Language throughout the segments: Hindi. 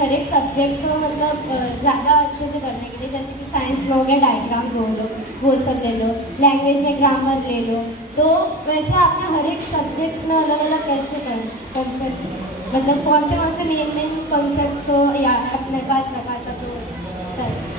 हर एक सब्जेक्ट को मतलब ज़्यादा अच्छे से करने के लिए, जैसे कि साइंस में हो गया डायग्राम्स हो लो, वो सब ले लो, लैंग्वेज में ग्रामर ले लो, तो वैसे आपने हर एक सब्जेक्ट्स में अलग अलग कैसे कॉन्सेप्ट, मतलब कौन से मेन कॉन्सेप्ट को या अपने पास रखा था? तो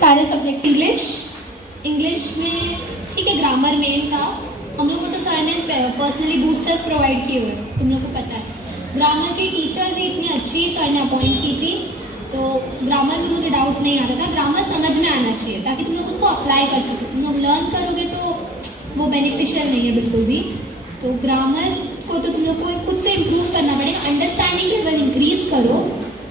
सारे सब्जेक्ट इंग्लिश में ठीक है, ग्रामर मेन था। हम लोग को तो सर ने पर्सनली बूस्टर्स प्रोवाइड किए हुए, तुम लोग को पता है। ग्रामर की टीचर्स ही इतनी अच्छी सर ने अपॉइंट की थी, तो ग्रामर में मुझे डाउट नहीं आता था। ग्रामर समझ में आना चाहिए ताकि तुम लोग उसको अप्लाई कर सको। तुम लोग लर्न करोगे तो वो बेनिफिशियल नहीं है बिल्कुल भी। तो ग्रामर को तो तुम लोग को खुद से इम्प्रूव करना पड़ेगा। अंडरस्टैंडिंग लेवल इंक्रीज करो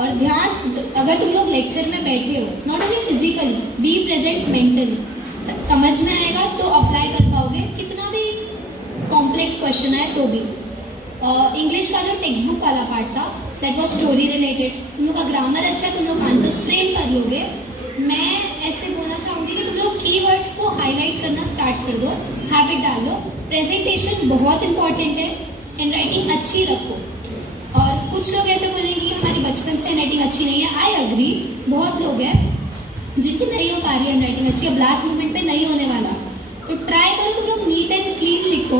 और ध्यान, अगर तुम लोग लेक्चर में बैठे हो, not only physically, be present mentally, समझ में आएगा तो अप्लाई कर पाओगे, कितना भी कॉम्प्लेक्स क्वेश्चन आए तो भी। इंग्लिश का जो टेक्स्ट बुक वाला पार्ट था, दैट वाज स्टोरी रिलेटेड। तुम लोग का ग्रामर अच्छा है, तुम लोग आंसर्स फ्रेम कर लोगे। मैं ऐसे बोलना चाहूँगी कि तुम लोग कीवर्ड्स को हाईलाइट करना स्टार्ट कर दो, हैबिट डाल दो। प्रेजेंटेशन बहुत इंपॉर्टेंट है, हैंड राइटिंग अच्छी रखो। और कुछ लोग ऐसे बोलेंगे कि हमारी बचपन से हैंड राइटिंग अच्छी नहीं है। आई अग्री, बहुत लोग हैं जिनकी नहीं हो पा रही हैंड राइटिंग अच्छी, अब लास्ट मोमेंट पे नहीं होने वाला। तो ट्राई करो तुम लोग नीट एंड क्लीन लिखो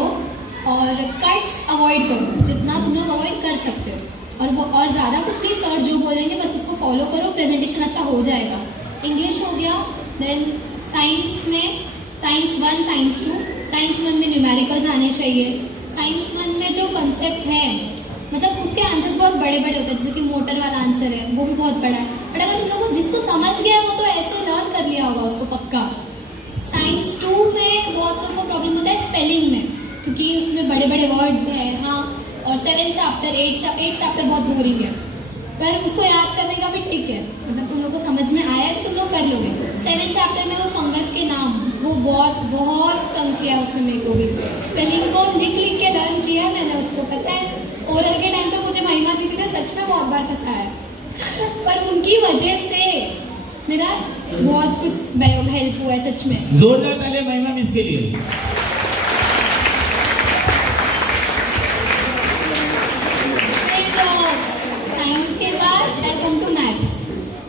और कट्स अवॉइड करो जितना तुम लोग अवॉइड कर सकते हो। और ज़्यादा कुछ नहीं, सर जो बोलेंगे बस उसको फॉलो करो, प्रेजेंटेशन अच्छा हो जाएगा। इंग्लिश हो गया, देन साइंस में साइंस 1, साइंस 2, साइंस 1 में न्यूमेरिकल्स आने चाहिए। साइंस 1 में जो कंसेप्ट है, मतलब उसके आंसर्स बहुत बड़े बड़े होते हैं, जैसे कि मोटर वाला आंसर है वो भी बहुत बड़ा है, बट अगर तुम लोगों जिसको समझ गया वो तो ऐसे लर्न कर लिया होगा उसको पक्का। साइंस 2 में बहुत लोगों को प्रॉब्लम होता है स्पेलिंग में, क्योंकि उसमें बड़े बड़े वर्ड्स हैं। हाँ, और 7 चैप्टर 8 चैप्टर बहुत बोरिंग है, पर उसको याद करने का भी ठीक है, मतलब तुम लोग को समझ में आया तो तुम लोग कर लोगे। 7 चैप्टर में वो फंगस के नाम, वो बहुत तंग किया उसने मेरे को भी। स्पेलिंग को लिख के लर्न किया मैंने, उसको पता है। ओरल के टाइम पे मुझे महिमा दीदी ने सच में बहुत बार फंसाया, पर उनकी वजह से मेरा बहुत कुछ हेल्प हुआ है सच में। जोरदार तालियां महिमा मिस के लिए। साइंस के बाद आई कम टू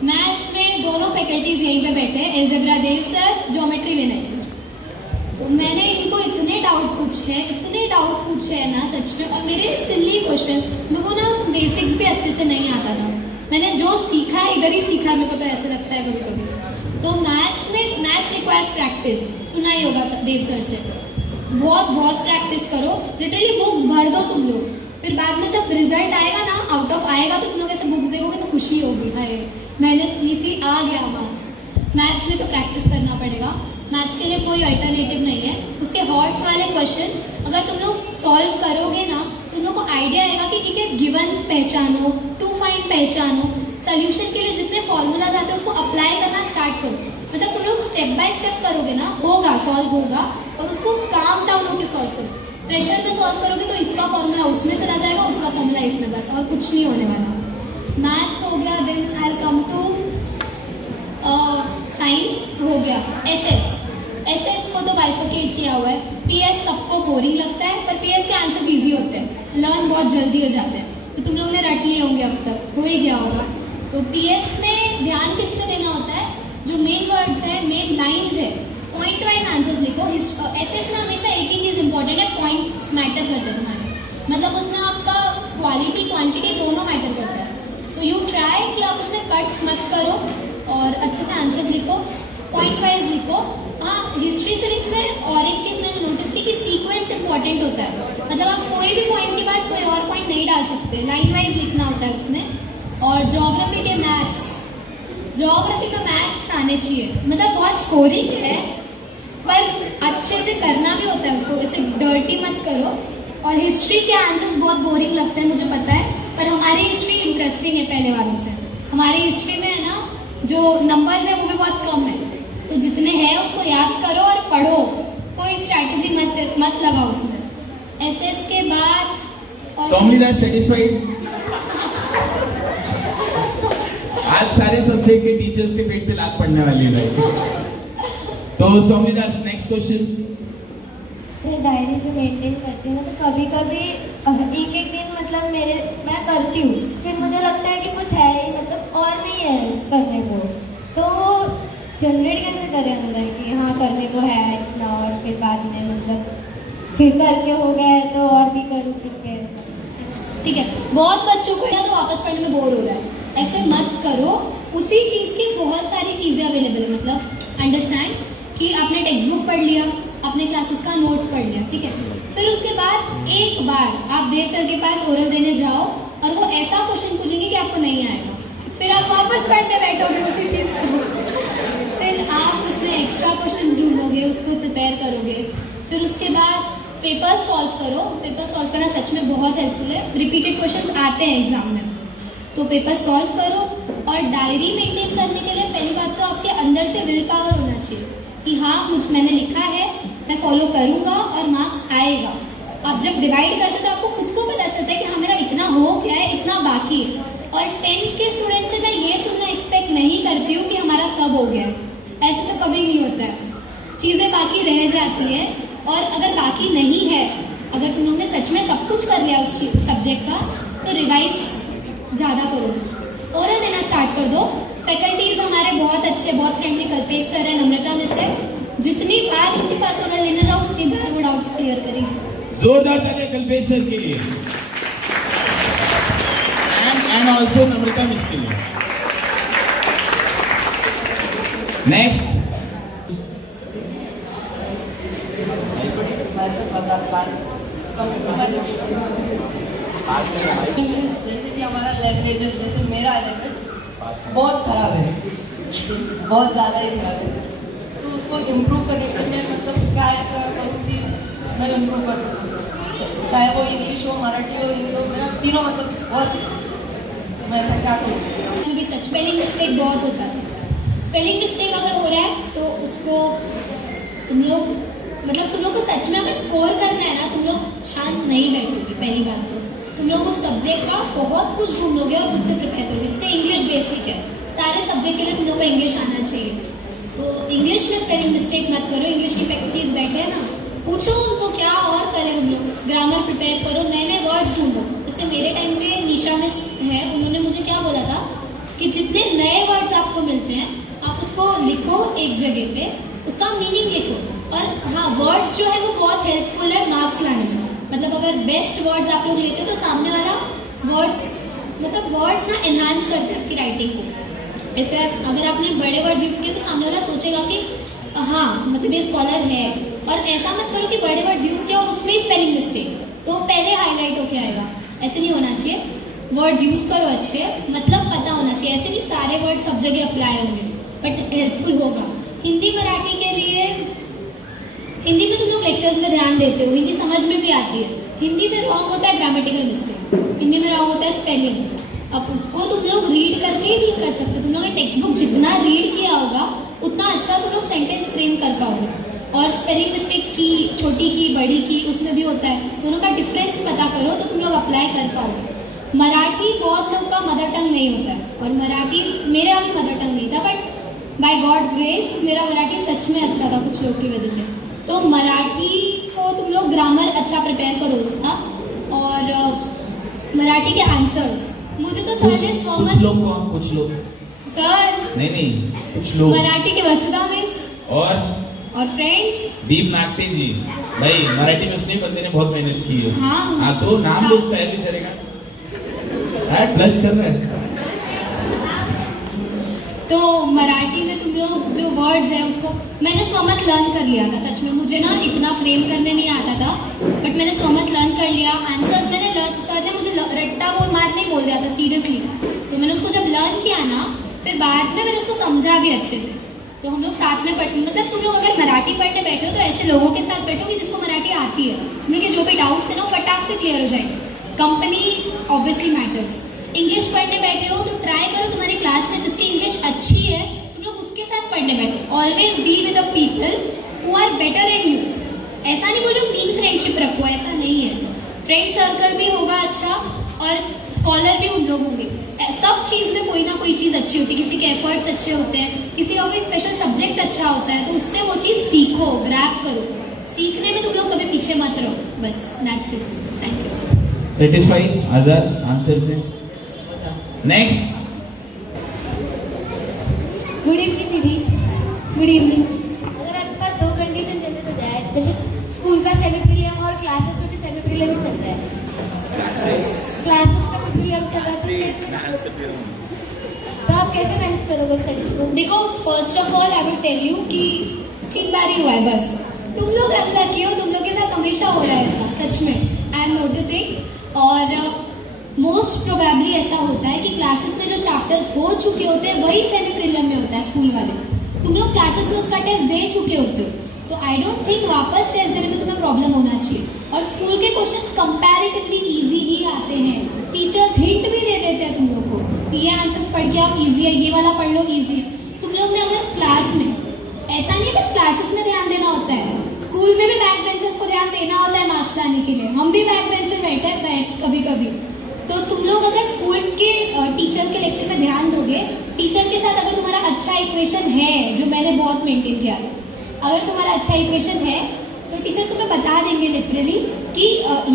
मैथ्स में दोनों फैकल्टीज यहीं पे बैठे हैं, एल्जेब्रा देव सर, ज्योमेट्री विनय सर। तो मैंने इनको इतने डाउट पूछे हैं ना सच में, और मेरे सिली क्वेश्चन, मेरे को ना बेसिक्स भी अच्छे से नहीं आता था। मैंने जो सीखा है इधर ही सीखा, मेरे को तो ऐसा लगता है कभी कभी। तो मैथ्स रिक्वायर्स प्रैक्टिस, सुना ही होगा देव सर से। बहुत प्रैक्टिस करो, लिटरली बुक्स भर दो तुम लोग। फिर बाद में जब रिजल्ट आएगा ना, आउट ऑफ आएगा, तो तुम लोग ऐसे बुक्स देखोगे तो खुशी होगी, हाय मेहनत की थी, आ गया मार्क्स। मैथ्स में तो प्रैक्टिस करना पड़ेगा, मैथ्स के लिए कोई अल्टरनेटिव नहीं है। उसके हॉट्स वाले क्वेश्चन अगर तुम लोग सॉल्व करोगे ना, तो तुम लोग को आइडिया आएगा कि ठीक है, गिवन पहचानो, टू फाइंड पहचानो, सोल्यूशन के लिए जितने फॉर्मूलाज आते हैं उसको अप्लाई करना स्टार्ट करो। मतलब तुम लोग स्टेप बाय स्टेप करोगे ना, होगा, सॉल्व होगा, और उसको काम डाउन होकर सॉल्व करो। प्रेशर में सॉल्व करोगे तो इसका फॉर्मूला उसमें चला जाएगा, उसका फॉर्मूला इसमें, बस और कुछ नहीं होने वाला। मैथ्स हो गया, then I come to science हो गया। एसएस को तो बाइफोकेट किया हुआ है। पीएस सबको बोरिंग लगता है, पर पीएस के आंसर्स इजी होते हैं, लर्न बहुत जल्दी हो जाते हैं। तो तुम लोग ने रट लिए होंगे, अब तक हो ही गया होगा। तो पीएस में ध्यान किस में देना होता है, जो मेन वर्ड्स है, मेन लाइन्स है, पॉइंट वाइज आंसर्स लिखो। एसएस में हमेशा एक ही चीज इंपॉर्टेंट है, पॉइंट्स मैटर करते हैं तुम्हारे, मतलब उसमें आपका क्वालिटी क्वांटिटी दोनों मैटर करता है। तो यू ट्राई कि आप उसमें कट्स मत करो और अच्छे से आंसर्स लिखो, पॉइंट वाइज लिखो। हाँ, हिस्ट्री सिविक्स में और एक चीज मैंने नोटिस की कि सीक्वेंस इंपॉर्टेंट होता है, मतलब आप कोई भी पॉइंट के बाद कोई और पॉइंट नहीं डाल सकते, लाइन वाइज लिखना होता है उसमें। और ज्योग्राफी में मैथ्स आने चाहिए, मतलब बहुत स्कोरिंग है पर अच्छे से करना भी होता है उसको, ऐसे डर्टी मत करो। और हिस्ट्री के आंसर्स बहुत बोरिंग लगते हैं मुझे पता है, पर हमारी हिस्ट्री इंटरेस्टिंग है पहले वालों से। हमारी हिस्ट्री में है ना, जो नंबर्स है वो भी बहुत कम है, तो जितने हैं उसको याद करो और पढ़ो, कोई स्ट्रैटेजी मत लगाओ उसमें। एसएस के बाद सौम्यदास सेटिस्फाइड? आज सारे सब्जेक्ट के टीचर्स के पेट पे लात पड़ने वाली है भाई। तो सौम्यदास, नेक्स्ट क्वेश्चन। डायरी जो मेंटेन करती हूँ, तो कभी कभी एक दिन मतलब मैं करती हूँ, फिर मुझे लगता है कि कुछ है ही, मतलब और नहीं नहीं है करने को, तो जनरेट कैसे करें अंदर कि हाँ करने को है इतना, और फिर बाद में मतलब फिर करके हो गया है तो और भी करूँ करके। ठीक है, बहुत बच्चों को या तो वापस पढ़ने में बोर हो रहा है, ऐसे मत करो। उसी चीज़ की बहुत सारी चीज़ें अवेलेबल है, मतलब अंडरस्टैंड कि आपने टेक्स्ट बुक पढ़ लिया, अपने क्लासेस का नोट्स पढ़ लिया, ठीक है, फिर उसके बाद एक बार आप देव सर के पास ओरल देने जाओ और वो ऐसा क्वेश्चन पूछेंगे कि आपको नहीं आएगा, फिर आप वापस पढ़ने बैठोगे उसी चीज़ को, फिर आप उसमें एक्स्ट्रा क्वेश्चन ढूंढोगे, उसको प्रिपेयर करोगे, फिर उसके बाद पेपर सॉल्व करो। पेपर सॉल्व करना सच में बहुत हेल्पफुल है, रिपीटेड क्वेश्चंस आते हैं एग्जाम में, तो पेपर सॉल्व करो। और डायरी मेंटेन करने के लिए पहली बात तो आपके अंदर से विल पावर होना चाहिए कि हाँ मैंने लिखा है, मैं फॉलो करूँगा और मार्क्स आएगा। आप जब डिवाइड करते हो तो आपको खुद को पता चलता है कि हाँ मेरा इतना हो गया है, इतना बाकी है। और 10th के स्टूडेंट से मैं ये सुनना एक्सपेक्ट नहीं करती हूँ कि हमारा सब हो गया है, ऐसे तो कभी नहीं होता है, चीज़ें बाकी रह जाती है। और अगर बाकी नहीं है, अगर तुम लोगों ने सच में सब कुछ कर लिया उस सब्जेक्ट का, तो रिवाइज ज़्यादा करो, ओरल देना स्टार्ट कर दो। फैकल्टीज हमारे बहुत अच्छे, बहुत फ्रेंडली, कल्पेश सर है, नम्रता मिस है, जितनी बार इनके पास ओरल लेने जाओ उतनी बार वो डाउट्स क्लियर करेंगे। जोरदार तालियां कल्पेश सर के लिए एंड ऑल्सो नम्रता मिस के लिए। नेक्स्ट जैसे कि हमारा लैंग्वेज, जैसे मेरा लैंग्वेज बहुत खराब है, बहुत ज़्यादा ही खराब है, तो उसको इम्प्रूव करने के लिए मतलब क्या ऐसा करूँ कि मैं इम्प्रूव कर सकूँ, चाहे वो इंग्लिश हो, मराठी हो, हिंदी हो, मेरा तीनों मतलब बहुत, मैं ऐसा क्या करूँ। भी सच स्पेलिंग मिस्टेक बहुत होता है। स्पेलिंग मिस्टेक अगर हो रहा है तो उसको तुम लोग तुम लोग को सच में अगर स्कोर करना है ना, तुम लोग शांत नहीं बैठोगे। पहली बात तो तुम लोग उस सब्जेक्ट का बहुत कुछ ढूंढोगे और खुद से प्रिपेयर करोगे। जैसे इंग्लिश बेसिक है, सारे सब्जेक्ट के लिए तुम लोग को इंग्लिश आना चाहिए, तो इंग्लिश में स्पेलिंग मिस्टेक मत करो। इंग्लिश की फैकल्टीज बैठे हैं ना, पूछो उनको क्या और करें हम लोग, ग्रामर प्रिपेयर करो, नए नए वर्ड्स ढूंढो। जैसे मेरे टाइम पे निशा मिस है, उन्होंने मुझे क्या बोला था कि जितने नए वर्ड्स आपको मिलते हैं आप उसको लिखो एक जगह पे, उसका मीनिंग लिखो। और हाँ, वर्ड्स जो है वो बहुत हेल्पफुल है मार्क्स लाने में। मतलब अगर बेस्ट वर्ड्स आप लोग लेते हो तो सामने वाला वर्ड्स ना एनहांस करते हैं आपकी राइटिंग को। इफेक्ट अगर आपने बड़े वर्ड्स यूज किए तो सामने वाला सोचेगा कि हाँ मतलब ये स्कॉलर है। और ऐसा मत करो कि बड़े वर्ड्स यूज किया और उसमें स्पेलिंग मिस्टेक, तो पहले हाईलाइट होके आएगा, ऐसे नहीं होना चाहिए। वर्ड्स यूज करो अच्छे, मतलब पता होना चाहिए। ऐसे नहीं सारे वर्ड सब जगह अप्लाई होंगे, बट हेल्पफुल होगा। हिंदी मराठी के लिए, हिंदी में तुम लोग लेक्चर्स में ध्यान देते हो, हिंदी समझ में भी आती है। हिंदी में रॉन्ग होता है ग्रामेटिकल मिस्टेक, हिंदी में रॉन्ग होता है स्पेलिंग। अब उसको तुम लोग रीड करके ही ठीक कर सकते हो। तुम लोगों ने टेक्स्ट बुक जितना रीड किया होगा उतना अच्छा तुम लोग सेंटेंस फ्रेम कर पाओगे। और स्पेलिंग मिस्टेक की, छोटी की, बड़ी की, उसमें भी होता है, दोनों का डिफरेंस पता करो तो तुम लोग अप्लाई कर पाओगे। मराठी बहुत लोग का मदर टंग नहीं होता है, और मराठी मेरा भी मदर टंग नहीं था, बट बाय गॉड ग्रेस मेरा मराठी सच में अच्छा था कुछ लोग की वजह से। तो मराठी को तुम लोग ग्रामर अच्छा प्रिपेयर करो उसका। और मराठी के आंसर्स मुझे तो सर ने कुछ लोग कौन, कुछ लोग सर नहीं कुछ लोग मराठी के वसुधा मिस और फ्रेंड्स दीप नागते जी। भाई मराठी में उसने बंदे ने बहुत मेहनत की है। हाँ तो नाम लो उसका, भी चलेगा, प्लस कर रहा है। तो मराठी में तुम लोग जो वर्ड्स है उसको मैंने स्वमत लर्न कर लिया था। सच में मुझे ना इतना फ्रेम करने नहीं आता था, बट मैंने स्वमत लर्न कर लिया। आंसर्स मैंने सर ने मुझे रट्टा बोल मार नहीं बोल दिया था सीरियसली, तो मैंने उसको जब लर्न किया ना, फिर बाद में मैंने उसको समझा भी अच्छे से। तो हम लोग साथ में पढ़ते, मतलब तुम लोग अगर मराठी पढ़ने बैठे हो तो ऐसे लोगों के साथ बैठो कि जिसको मराठी आती है, उनके जो भी डाउट्स है ना फटाक से क्लियर हो जाएंगे। Company obviously matters. इंग्लिश पढ़ने बैठे हो तो ट्राई करो तुम्हारी क्लास में जिसकी इंग्लिश अच्छी है तुम लोग उसके साथ पढ़ने बैठो। Always be with the people who are better than you. ऐसा नहीं बोलो मीन फ्रेंडशिप रखो, ऐसा नहीं है। फ्रेंड सर्कल भी होगा अच्छा और स्कॉलर भी उन लोग होंगे। सब चीज़ में कोई ना कोई चीज़ अच्छी होती है, किसी के एफर्ट्स अच्छे होते हैं, किसी का कोई स्पेशल सब्जेक्ट अच्छा होता है, तो उससे वो चीज़ सीखो, ग्रैब करो। सीखने में तुम लोग कभी पीछे मत रहो, बस that's it. Thank you. Satisfy Azad answer से। नेक्स्ट गुड इवनिंग दीदी। Good evening. अगर आपके पास दो कंडीशन जनरेट हो जाए, जैसे स्कूल का सेमिप्रीलियम और क्लासेस में भी सेमिप्रीलियम ही चल रहा है, क्लासेस का प्रीलियम चल रहा है, तो आप कैसे मैनेज करोगे स्टडीज को? देखो, first of all I will tell you कि 3 बार ही हुआ है बस। तुम लोग अनलकी हो, तुम लोग के साथ हमेशा हो रहा है ऐसा, सच में आई एम नोटिसिंग। और मोस्ट प्रोबेबली ऐसा होता है कि क्लासेस में जो चैप्टर्स हो चुके होते हैं वही सेमी प्रीलियम में होता है स्कूल वाले। तुम लोग क्लासेस में उसका टेस्ट दे चुके होते हो, तो आई डोंट थिंक वापस टेस्ट देने में तुम्हें प्रॉब्लम होना चाहिए। और स्कूल के क्वेश्चंस कंपैरेटिवली इजी ही आते हैं, टीचर्स हिंट भी दे देते हैं तुम लोग को कि ये आंसर्स पढ़ के आओ, इजी है, ये वाला पढ़ लो, इजी है। तुम लोग ने अगर क्लास में, ऐसा नहीं है बस क्लासेस में ध्यान देना होता है, स्कूल में भी बैक बेंचर्स को ध्यान देना होता है मार्क्स लाने के लिए। हम भी बैक बेंच से बैठे हैं कभी कभी। तो तुम लोग अगर स्कूल के टीचर के लेक्चर में ध्यान दोगे, टीचर के साथ अगर तुम्हारा अच्छा इक्वेशन है, जो मैंने बहुत मेंटेन किया है, अगर तुम्हारा अच्छा इक्वेशन है तो टीचर तुम्हें बता देंगे लिटरली कि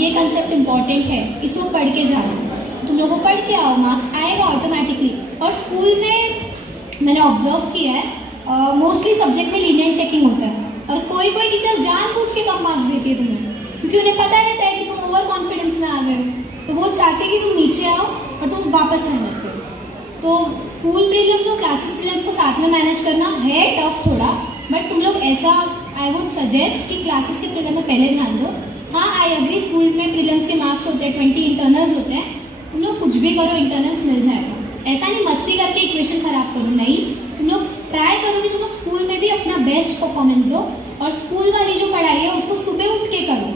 ये कंसेप्ट इंपॉर्टेंट है, इसको पढ़ के जाओ। तुम लोगों को पढ़ के आओ, मार्क्स आएगा ऑटोमेटिकली। और स्कूल में मैंने ऑब्जर्व किया है मोस्टली सब्जेक्ट में लीनियर चेकिंग होता है, और कोई कोई टीचर्स जानबूझ के कम मार्क्स देती है तुम्हें, क्योंकि उन्हें पता रहता है कि तुम ओवर कॉन्फिडेंस में आ गए हो, तो वो चाहते कि तुम नीचे आओ और तुम वापस मेहनत करो। तो स्कूल प्रीलिम्स और क्लासेस प्रीलिम्स को साथ में मैनेज करना है टफ थोड़ा, बट तुम लोग ऐसा, आई वुड सजेस्ट कि क्लासेस के प्रीलिम में पहले ध्यान दो। हाँ, आई एग्री, स्कूल में प्रीलिम्स के मार्क्स होते हैं, 20 इंटरनल्स होते हैं, तुम लोग कुछ भी करो इंटरनल्स मिल जाएगा। ऐसा नहीं मस्ती करके इक्वेशन खराब करो, नहीं, तुम लोग ट्राई करो कि तुम लोग स्कूल में भी अपना बेस्ट परफॉर्मेंस दो, और स्कूल वाली जो पढ़ाई है उसको सुबह उठ के करो।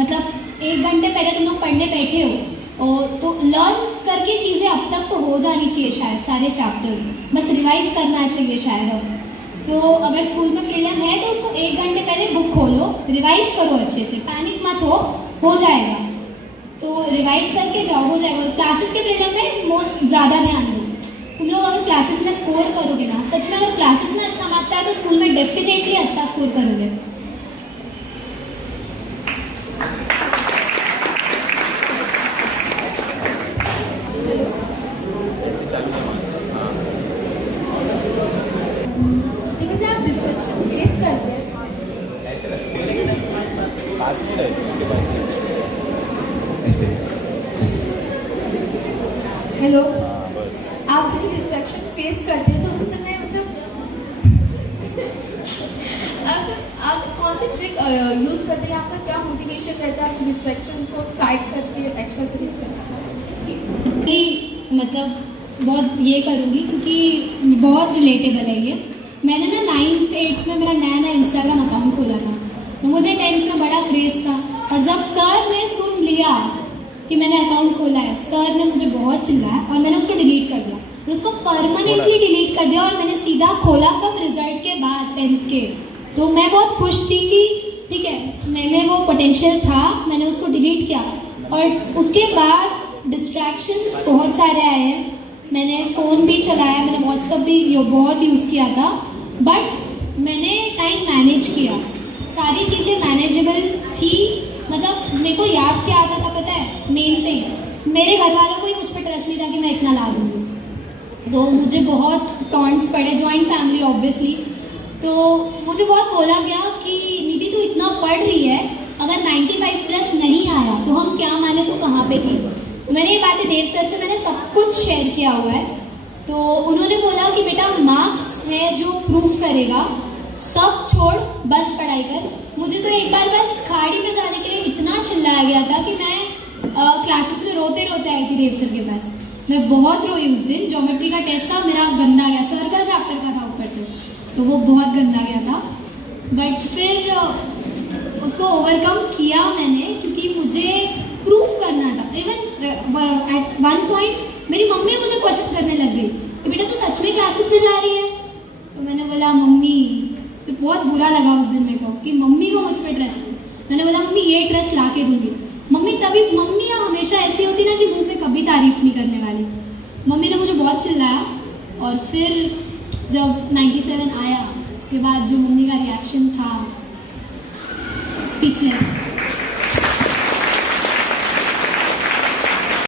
मतलब 1 घंटे पहले तुम लोग पढ़ने बैठे हो, और तो लर्न करके चीज़ें अब तक तो हो जानी चाहिए शायद, सारे चैप्टर्स बस रिवाइज करना चाहिए शायद अब। तो अगर स्कूल में प्रीलिम है तो उसको 1 घंटे पहले बुक खोलो, रिवाइज करो अच्छे से, पैनिक मत हो जाएगा। तो रिवाइज करके जाओ, हो जाएगा। और क्लासेस के प्रीलिम में मोस्ट ज़्यादा ध्यान दो। तुम लोग अगर क्लासेस में स्कोर करोगे ना, सच में अगर क्लासेस में अच्छा मार्क्स आया तो स्कूल में डेफिनेटली अच्छा स्कोर करोगे। हेलो, आप जब डिस्ट्रैक्शन फेस करते हैं तो उस समय मतलब आप कौन सी ट्रिक यूज करते हैं? आपका क्या मोटिवेशन रहता है आपको डिस्ट्रैक्शन को साइड करके एक्स्ट्रा फेस करने? मतलब बहुत ये करूँगी क्योंकि बहुत रिलेटेबल है ये। मैंने ना 9th 8th में मेरा नया इंस्टाग्राम अकाउंट खोला था, तो मुझे 10th में बड़ा क्रेज था, और जब सर ने सुन लिया कि मैंने अकाउंट खोला है, सर ने मुझे बहुत चिल्लाया और मैंने उसको डिलीट कर दिया, और उसको परमानेंटली डिलीट कर दिया। और मैंने सीधा खोला कब, रिजल्ट के बाद 10th के। तो मैं बहुत खुश थी कि ठीक है, मैंने वो पोटेंशियल था, मैंने उसको डिलीट किया। और उसके बाद डिस्ट्रैक्शंस बहुत सारे आए हैं, मैंने फ़ोन भी चलाया, मैंने व्हाट्सअप भी बहुत यूज़ किया था, बट मैंने टाइम मैनेज किया, सारी चीज़ें मैनेजेबल थी। मतलब मेरे को याद क्या आता था पता है, मेन थिंग, मेरे घर वालों को ही मुझ पर ट्रस्ट नहीं था कि मैं इतना ला दूँगी। तो मुझे बहुत टॉन्ट्स पड़े, जॉइंट फैमिली ऑब्वियसली, तो मुझे बहुत बोला गया कि निधि तू इतना पढ़ रही है, अगर 95+ नहीं आया तो हम क्या माने, तू कहाँ पे थी। तो मैंने ये बातें देव सर से मैंने सब कुछ शेयर किया हुआ है। तो उन्होंने बोला कि बेटा मार्क्स है जो प्रूफ करेगा, सब छोड़, बस पढ़ाई कर। मुझे तो एक बार बस खाड़ी में जाने के लिए इतना चिल्लाया गया था कि मैं क्लासेस में रोते रोते आई थी देव सर के पास। मैं बहुत रोई उस दिन। ज्योमेट्री का टेस्ट था, मेरा गंदा गया, सर्कल चैप्टर का था ऊपर से, तो वो बहुत गंदा गया था। बट फिर उसको ओवरकम किया मैंने, क्योंकि मुझे प्रूफ करना था। इवन एट वन पॉइंट मेरी मम्मी मुझे क्वेश्चन करने लग गई कि बेटा तू सच में क्लासेस में जा रही है? तो मैंने बोला मम्मी, तो बहुत बुरा लगा उस दिन मेरे को कि मम्मी को मुझ पर ट्रस्ट है। मैंने बोला मम्मी ये ट्रस्ट ला के दूंगी। मम्मी तभी, मम्मियाँ हमेशा ऐसी होती ना कि मुंह पे कभी तारीफ नहीं करने वाली। मम्मी ने मुझे बहुत चिल्लाया, और फिर जब 97 आया उसके बाद जो मम्मी का रिएक्शन था, स्पीचलेस।